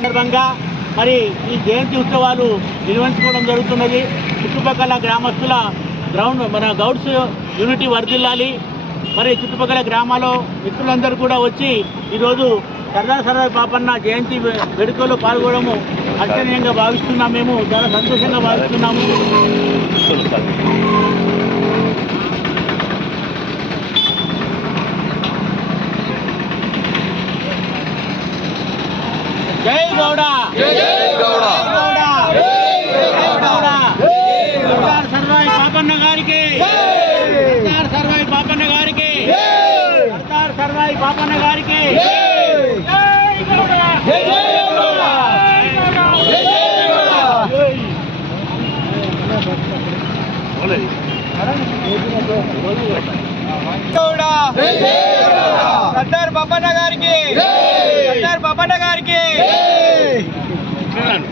సందర్భంగా మరి ఈ జయంతి ఉత్సవాలు నిర్వహించుకోవడం జరుగుతున్నది. చుట్టుపక్కల గ్రామస్తుల గ్రౌండ్ మన గౌడ్స్ యూనిటీ వర్ధిల్లాలి. మరి చుట్టుపక్కల గ్రామాల్లో మిత్రులందరూ కూడా వచ్చి ఈరోజు సర్దార్ సర్దార్ పాపన్న జయంతి వే- వేడుకలో పాల్గొనడము అర్చనీయంగా భావిస్తున్నాం మేము. చాలా సంతోషంగా భావిస్తున్నాము. జై గౌడ. సర్వాయి పాపన్న గారికి. సర్వాయి పాపన్న గారికి. సర్వాయి పాపన్న గారికి. సర్దార్ బాపన్న గారికి. సర్దార్ గారికి ఆయన